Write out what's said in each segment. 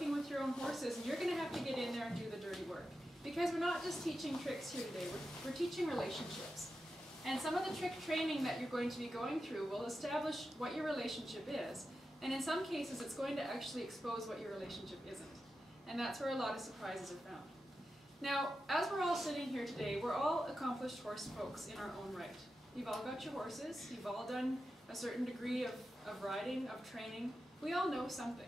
working with your own horses, and you're going to have to get in there and do the dirty work. Because we're not just teaching tricks here today, we're teaching relationships. And some of the trick training that you're going to be going through will establish what your relationship is. And in some cases, it's going to actually expose what your relationship isn't. And that's where a lot of surprises are found. Now, as we're all sitting here today, we're all accomplished horse folks in our own right. You've all got your horses, you've all done a certain degree of riding, of training. We all know something.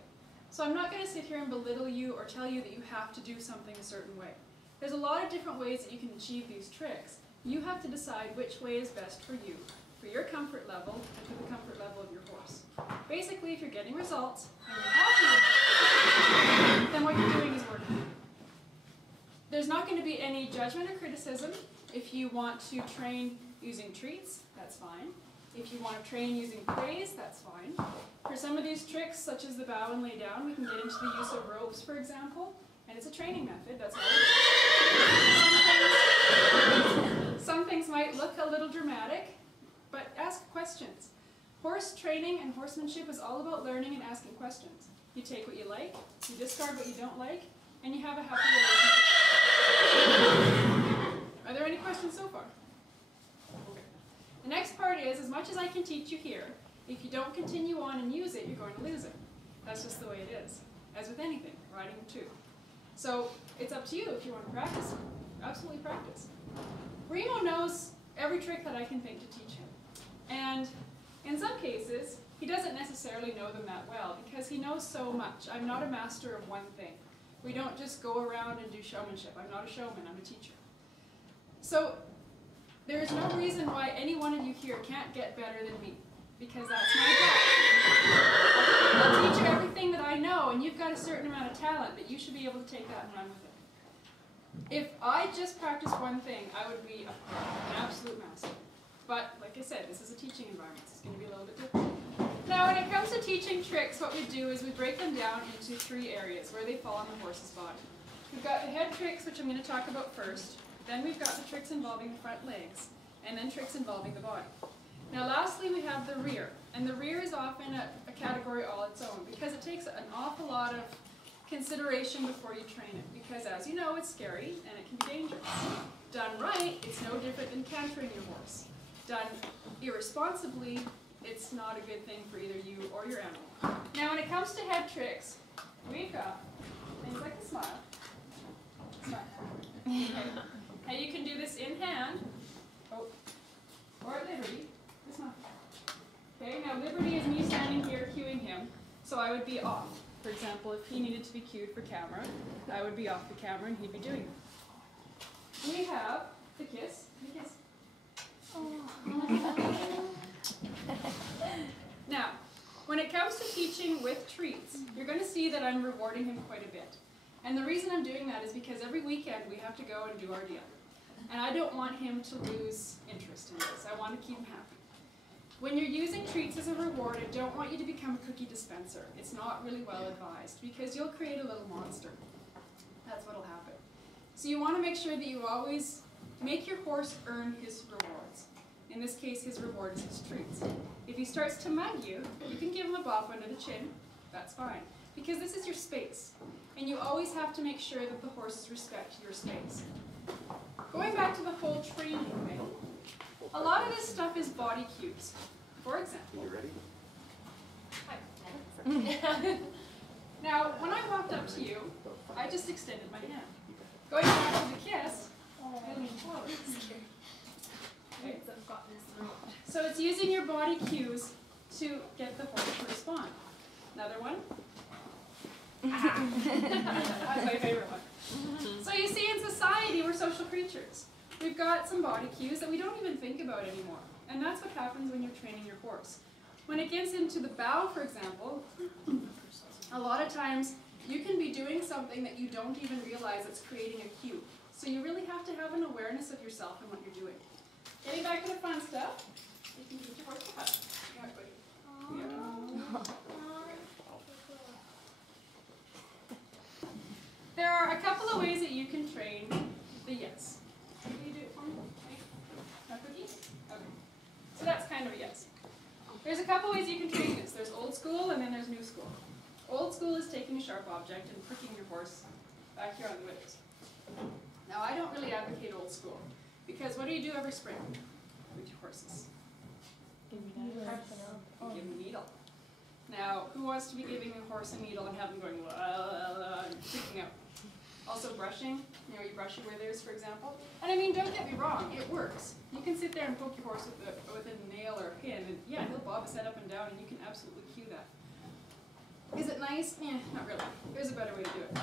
So I'm not going to sit here and belittle you or tell you that you have to do something a certain way. There's a lot of different ways that you can achieve these tricks. You have to decide which way is best for you, for your comfort level, and for the comfort level of your horse. Basically, if you're getting results and you're happy with it, then what you're doing is working. There's not going to be any judgment or criticism. If you want to train using treats, that's fine. If you want to train using praise, that's fine. For some of these tricks, such as the bow and lay down, we can get into the use of ropes, for example, and it's a training method, that's all it is. Some things might look a little dramatic, but ask questions. Horse training and horsemanship is all about learning and asking questions. You take what you like, you discard what you don't like, and you have a happy relationship. Are there any questions so far? Okay. The next part is, as much as I can teach you here, if you don't continue on and use it, you're going to lose it. That's just the way it is. As with anything, riding too. So it's up to you if you want to practice. Absolutely practice. Remo knows every trick that I can think to teach him. And in some cases, he doesn't necessarily know them that well because he knows so much. I'm not a master of one thing. We don't just go around and do showmanship. I'm not a showman, I'm a teacher. So There is no reason why any one of you here can't get better than me, because that's my job. I'll teach you everything that I know, and you've got a certain amount of talent, but you should be able to take that and run with it. If I just practiced one thing, I would be an absolute master. But, like I said, this is a teaching environment, so it's going to be a little bit different. Now, when it comes to teaching tricks, what we do is we break them down into 3 areas where they fall on the horse's body. We've got the head tricks, which I'm going to talk about first. Then we've got the tricks involving the front legs, and then tricks involving the body. Now, lastly, we have the rear. And the rear is often a category all its own, because it takes an awful lot of consideration before you train it. Because, as you know, it's scary, and it can be dangerous. Done right, it's no different than cantering your horse. Done irresponsibly, it's not a good thing for either you or your animal. Now, when it comes to head tricks, we've got things like a smile. Smile. Okay. And you can do this in hand, or at liberty. This one. Okay, now liberty is me standing here cueing him, so I would be off. For example, if he needed to be cued for camera, I would be off the camera and he'd be doing it. We have the kiss. The kiss. Now, when it comes to teaching with treats, you're going to see that I'm rewarding him quite a bit. And the reason I'm doing that is because every weekend we have to go and do our deal. And I don't want him to lose interest in this. I want to keep him happy. When you're using treats as a reward, I don't want you to become a cookie dispenser. It's not really well advised, because you'll create a little monster. That's what'll happen. So you want to make sure that you always make your horse earn his rewards. In this case, his reward is his treats. If he starts to mug you, you can give him a bop under the chin. That's fine, because this is your space. And you always have to make sure that the horses respect your space. Going back to the whole training thing, a lot of this stuff is body cues. For example, You ready? hi. Now, when I walked up to you, I just extended my hand. Going back to the kiss, I leaned forward. Okay. So it's using your body cues to get the horse to respond. Another one. That's my favorite one. So you see, in society, we're social creatures. We've got some body cues that we don't even think about anymore. And that's what happens when you're training your horse. When it gets into the bow, for example, a lot of times you can be doing something that you don't even realize it's creating a cue. So you really have to have an awareness of yourself and what you're doing. Getting back to the fun stuff, you can give your horse a hug. There are a couple of ways that you can train the yes. So can you do it for me? No cookie? Okay. So that's kind of a yes. There's a couple ways you can train this. There's old school and then there's new school. Old school is taking a sharp object and pricking your horse back here on the withers. Now, I don't really advocate old school, because what do you do every spring with your horses? Give them a needle. Now, who wants to be giving a horse a needle and have them going and freaking out? Also brushing, you brush your withers, for example. And I mean, don't get me wrong, it works. You can sit there and poke your horse with a nail or a pin, and yeah, he'll bob his head up and down, and you can absolutely cue that. Is it nice? Not really. There's a better way to do it.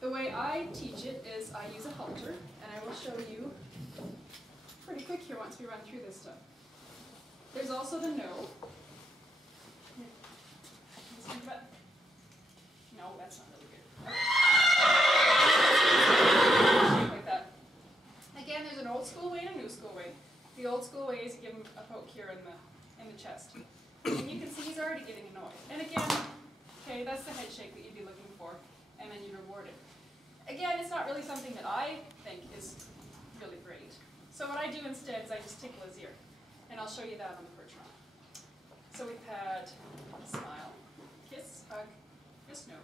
The way I teach it is I use a halter, and I will show you pretty quick here once we run through this stuff. There's also the no. No, that's not really good. Like that. Again, there's an old school way and a new school way. The old school way is you give him a poke here in the chest. And you can see he's already getting annoyed. And again, okay, that's the head shake that you'd be looking for, and then you reward it. Again, it's not really something that I think is really great. So what I do instead is I just tickle his ear. And I'll show you that on the perch run. So we've had a smile, kiss, hug, kiss, no,